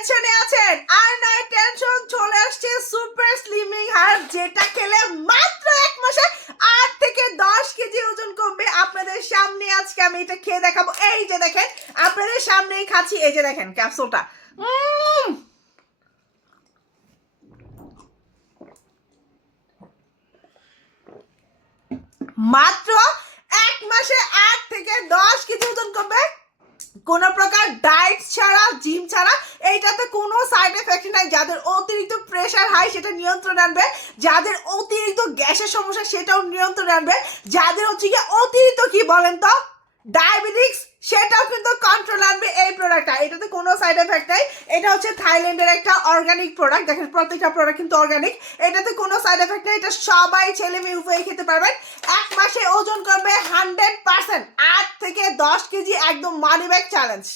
টেনশনে আছেন আর নয় টেনশন চলে আসছে সুপার স্লিমিং হার্ব, যেটা খেলে মাত্র 1 মাসে 8 থেকে 10 কেজি ওজন কমবে। আপনাদের সামনে আজকে আমি এটা খেয়ে দেখাবো। এই যে দেখেন, আপনাদের সামনেই খাচ্ছি। এই যে দেখেন ক্যাপসুলটা, মাত্র 1 মাসে 8 থেকে 10 কেজি ওজন কমবে, কোনো প্রকার ডায়েট ছাড়া, জিম ছাড়া। এইটাতে কোনো সাইড এফেক্ট নাই। যাদের অতিরিক্ত প্রেশার হাই সেটা নিয়ন্ত্রণে আনবে, যাদের অতিরিক্ত গ্যাসের সমস্যা সেটাও নিয়ন্ত্রণে আনবে, যাদের হচ্ছে গিয়ে অতিরিক্ত কি বলেন তো ডায়াবেটিক্স সেটাও কিন্তু কন্ট্রোল আনবে এই প্রোডাক্টটা। এটাতে কোনো সাইড এফেক্ট নাই। এটা হচ্ছে থাইল্যান্ডের একটা অর্গানিক প্রোডাক্ট। দেখেন প্রত্যেকটা প্রোডাক্ট কিন্তু অর্গানিক। এটাতে কোনো সাইড এফেক্ট নেই। এটা সবাই ছেলে মেয়ে উভয়ে খেতে পারবেন। 1 মাসে ওজন কমবে 100%। 8 থেকে 10 কেজি, একদম মানি ব্যাগ চ্যালেঞ্জ।